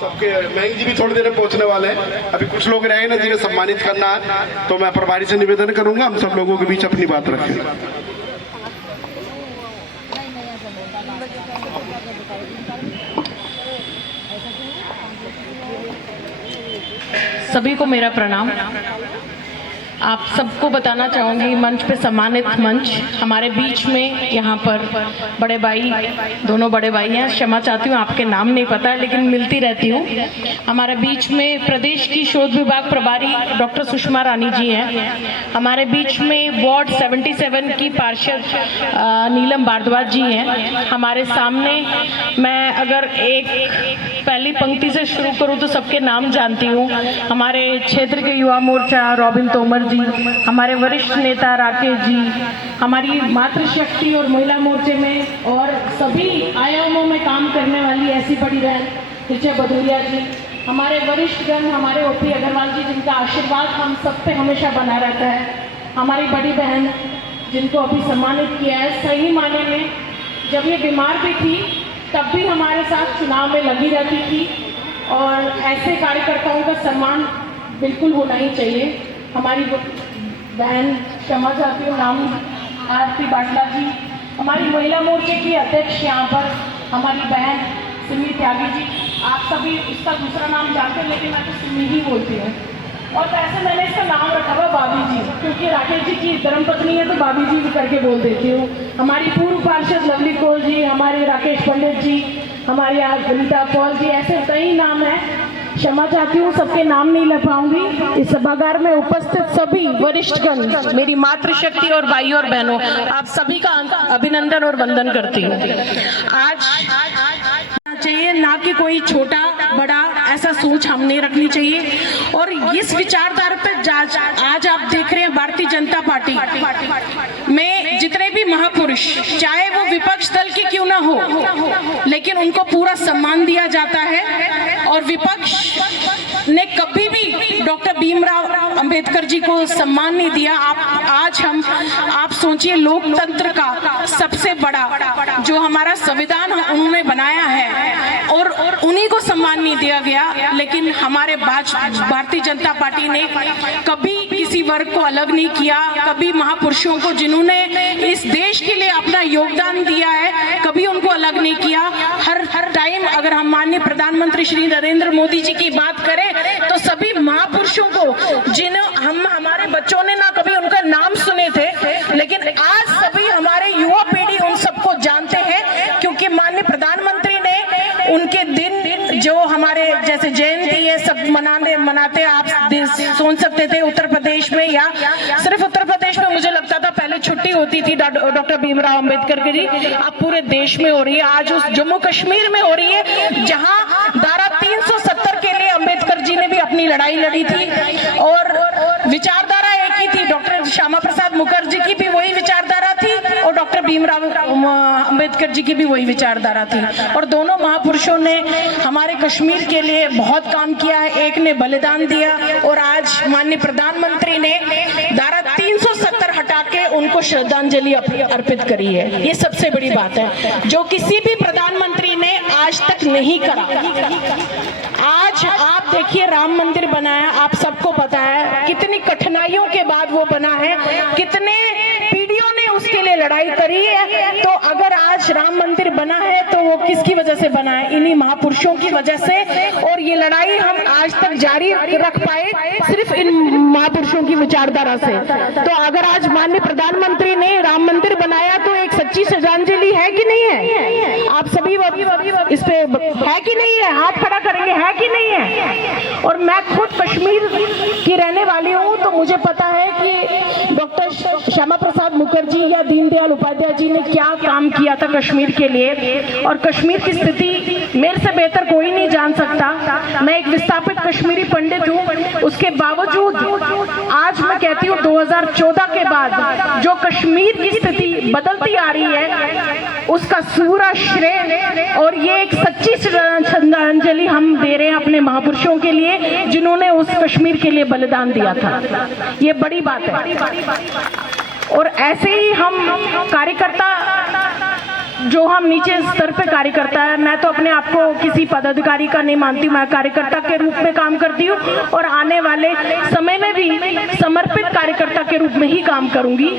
सबके महंग जी भी थोड़ी देर में पहुंचने वाले हैं। अभी कुछ लोग रहे ना जिन्हें सम्मानित करना है, तो मैं प्रभारी से निवेदन करूंगा हम सब लोगों के बीच अपनी बात रखें। सभी को मेरा प्रणाम। आप सबको बताना चाहूँगी, मंच पे सम्मानित मंच हमारे बीच में यहाँ पर बड़े भाई, दोनों बड़े भाई हैं, क्षमा चाहती हूँ आपके नाम नहीं पता है लेकिन मिलती रहती हूँ। हमारे बीच में प्रदेश की शोध विभाग प्रभारी डॉक्टर सुषमा रानी जी हैं। हमारे बीच में वार्ड 77 की पार्षद नीलम भारद्वाज जी हैं। हमारे सामने मैं अगर एक पहली पंक्ति से शुरू करूँ तो सबके नाम जानती हूँ। हमारे क्षेत्र के युवा मोर्चा रॉबिन तोमर जी, हमारे वरिष्ठ नेता राकेश जी, हमारी मातृशक्ति और महिला मोर्चे में और सभी आयामों में काम करने वाली ऐसी बड़ी बहन ऋचा भदौरिया जी, हमारे वरिष्ठ गण, हमारे ओपी अग्रवाल जी जिनका आशीर्वाद हम सब पे हमेशा बना रहता है, हमारी बड़ी बहन जिनको अभी सम्मानित किया है। सही माने में जब ये बीमार भी थी तब भी हमारे साथ चुनाव में लगी रहती थी और ऐसे कार्यकर्ताओं का सम्मान बिल्कुल होना ही चाहिए। हमारी बहन, क्षमा चाहती हूँ नाम, आरती बाटला जी, हमारी महिला मोर्चे की अध्यक्ष यहाँ पर हमारी बहन सिमी त्यागी जी। आप सभी उसका दूसरा नाम जानते हैं लेकिन मैं तो सिमी ही बोलती हूँ। और ऐसे मैंने इसका नाम रखा हुआ भाभी जी, क्योंकि राकेश जी की धर्मपत्नी है तो भाभी जी भी करके बोल देती हूँ। हमारी पूर्व पार्षद लवली कौर जी, हमारे राकेश पंडित जी, हमारी गीता पॉल जी, ऐसे कई नाम हैं। क्षमा चाहती हूँ सबके नाम नहीं ले पाऊंगी। इस सभागार में उपस्थित सभी वरिष्ठगण, मेरी मातृशक्ति और भाई और बहनों, आप सभी का अभिनंदन और वंदन करती हूँ। आज चाहिए ना कि कोई छोटा बड़ा ऐसा सोच हमने रखनी चाहिए। और इस विचारधारा पे आज आप देख रहे हैं भारतीय जनता पार्टी में जितने भी महापुरुष, चाहे वो विपक्ष दल के क्यों ना हो, लेकिन उनको पूरा सम्मान दिया जाता है। और विपक्ष ने कभी भी डॉक्टर भीमराव अंबेडकर जी को सम्मान नहीं दिया। आप सोचिए, लोकतंत्र का सबसे बड़ा जो हमारा संविधान उन्होंने बनाया है और उन्हीं को सम्मान नहीं दिया गया। लेकिन हमारे भारतीय जनता पार्टी ने कभी किसी वर्ग को अलग नहीं किया, कभी महापुरुषों को जिन्होंने इस देश के लिए अपना योगदान दिया है कभी उनको अलग नहीं किया। हर टाइम अगर हम माननीय प्रधानमंत्री श्री नरेंद्र मोदी जी की बात करें तो सभी महापुरुषों को जिन्हें हमारे बच्चों ने ना कभी उनका नाम सुने थे, लेकिन आज सभी हमारे युवा पीढ़ी उन सबको जानते हैं, क्योंकि माननीय प्रधानमंत्री ने उनके दिन जो हमारे जैसे जयंती है सब मनाते आप सुन सकते थे उत्तर प्रदेश में, या सिर्फ उत्तर प्रदेश में मुझे लगता था पहले छुट्टी होती थी डॉक्टर भीमराव अंबेडकर की जी, अब पूरे देश में हो रही है। आज उस जम्मू कश्मीर में हो रही है जहां धारा 370 के लिए अंबेडकर जी ने भी अपनी लड़ाई लड़ी थी और विचारधारा एक ही थी। डॉक्टर श्यामा प्रसाद मुखर्जी की भी वही विचारधारा थी और डॉक्टर भीमराव अंबेडकर जी की भी वही विचारधारा थी। और दोनों महापुरुषों ने हमारे कश्मीर के लिए बहुत काम किया है, एक ने बलिदान दिया और आज माननीय प्रधानमंत्री ने धारा 370 हटा के उनको श्रद्धांजलि अर्पित करी है। ये सबसे बड़ी बात है जो किसी भी प्रधानमंत्री ने आज तक नहीं करा। आज आप देखिए राम मंदिर बना है, आप सबको पता है कितनी कठिनाइयों के बाद वो बना है, कितने पीढ़ियों ने उसके लिए लड़ाई करी है। तो अगर आज राम मंदिर बना है तो वो किसकी वजह से बना है? इन्हीं महापुरुषों की वजह से। और ये लड़ाई हम आज तक जारी रख पाए सिर्फ इन महापुरुषों की विचारधारा से। तो अगर आज माननीय प्रधानमंत्री ने राम मंदिर बनाया तो एक सच्ची श्रद्धांजलि है कि नहीं है? आप सभी इस पे है कि नहीं है? हाथ खड़ा करेंगे, है कि नहीं है? और मैं खुद कश्मीर की रहने वाली हूँ तो मुझे पता है कि डॉक्टर श्यामा प्रसाद मुखर्जी या दीनदयाल उपाध्याय जी ने क्या काम किया था कश्मीर के लिए। और कश्मीर की स्थिति मेरे से बेहतर कोई नहीं जान सकता। मैं एक विस्थापित कश्मीरी पंडित हूँ, उसके बावजूद आज मैं कहती हूँ 2014 के बाद जो कश्मीर की स्थिति बदलती आ रही है उसका पूरा श्रेय और ये एक सच्ची श्रद्धांजलि हम दे रहे हैं अपने महापुरुषों के लिए जिन्होंने उस कश्मीर के लिए बलिदान दिया था। ये बड़ी बात है। और ऐसे ही हम कार्यकर्ता जो हम नीचे स्तर पे कार्यकर्ता है, मैं तो अपने आप को किसी पदाधिकारी का नहीं मानती, मैं कार्यकर्ता के रूप में काम करती हूँ और आने वाले समय में भी समर्पित कार्यकर्ता के रूप में ही काम करूंगी।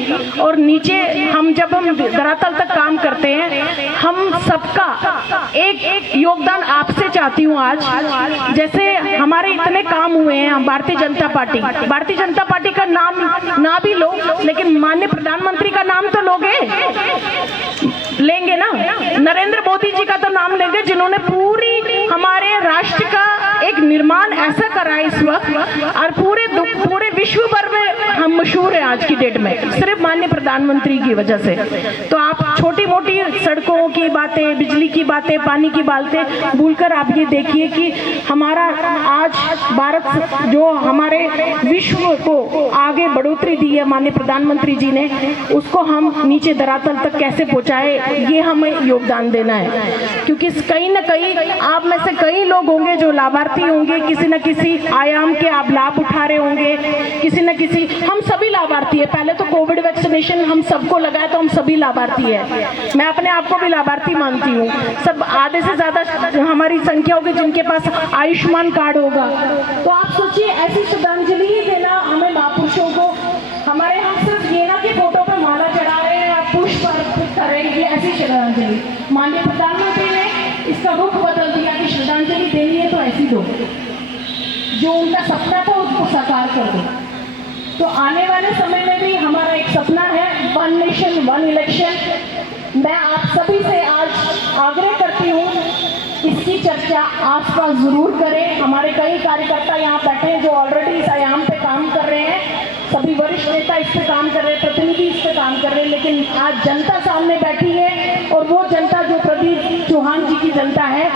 और नीचे हम जब हम धरातल तक काम करते हैं, हम सबका एक योगदान आपसे चाहती हूँ आज। जैसे हमारे इतने काम हुए हैं, भारतीय जनता पार्टी का नाम ना भी लो, लेकिन माननीय प्रधानमंत्री का नाम तो लेंगे ना। नरेंद्र मोदी जी का तो नाम लेंगे, जिन्होंने पूरी हमारे राष्ट्र का एक निर्माण ऐसा करा है इस वक्त, और पूरे विश्व भर में हम मशहूर हैं आज की डेट में, सिर्फ माननीय प्रधानमंत्री की वजह से। तो आप छोटी मोटी सड़कों की बातें, बिजली की बातें, पानी की बातें भूलकर आप ये देखिए कि हमारा आज भारत जो हमारे विश्व को आगे बढ़ोतरी दी है माननीय प्रधानमंत्री जी ने, उसको हम नीचे धरातल तक कैसे पहुंचाए, ये हमें योगदान देना है। क्योंकि कहीं ना कहीं आप में से कई लोग होंगे जो लाभार्थी होंगे, किसी न किसी आयाम के आप लाभ उठा रहे होंगे, किसी न किसी, हम सभी लाभार्थी है। पहले तो कोविड वैक्सीनेशन हम सबको लगा तो हम सभी लाभार्थी है, मैं अपने आप को भी लाभार्थी मानती हूँ। सब आधे से ज्यादा हमारी संख्या होगी जिनके पास आयुष्मान कार्ड होगा। तो आप सोचिए, ऐसी श्रद्धांजलि ही देना हमें महापुरुषों को। हमारे हम सिर्फ ये ना कि फोटो पे माला चढ़ा रहे हैं, पुष्प अर्पित कर रहे हैं, ये ऐसी श्रद्धांजलि। माननीय प्रधानमंत्री ने इसका रुख बदल दिया कि श्रद्धांजलि देनी है तो ऐसी दो, जो उनका सपना था उसको साकार कर दो। तो आने वाले समय में भी हमारा एक सपना है, 1 नेशन 1 इलेक्शन। मैं आप सभी से आज आग्रह करती हूँ, इसकी चर्चा आसपास जरूर करें। हमारे कई कार्यकर्ता यहाँ बैठे हैं जो ऑलरेडी इस आयाम पे काम कर रहे हैं, सभी वरिष्ठ नेता इस पे काम कर रहे हैं, प्रतिनिधि इस पे काम कर रहे हैं, लेकिन आज जनता सामने बैठी है, और वो जनता जो प्रदीप चौहान जी की जनता है,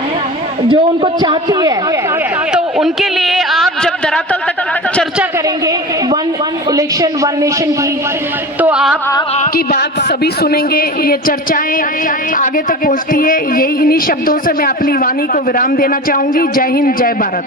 जो उनको चाहती है, तो उनके लिए आप जब धरातल तक चर्चा करेंगे 1 इलेक्शन 1 नेशन की, तो आपकी बात सभी सुनेंगे। ये चर्चाएं आगे तक पहुंचती है। यही इन्हीं शब्दों से मैं अपनी वाणी को विराम देना चाहूंगी। जय हिंद, जय भारत।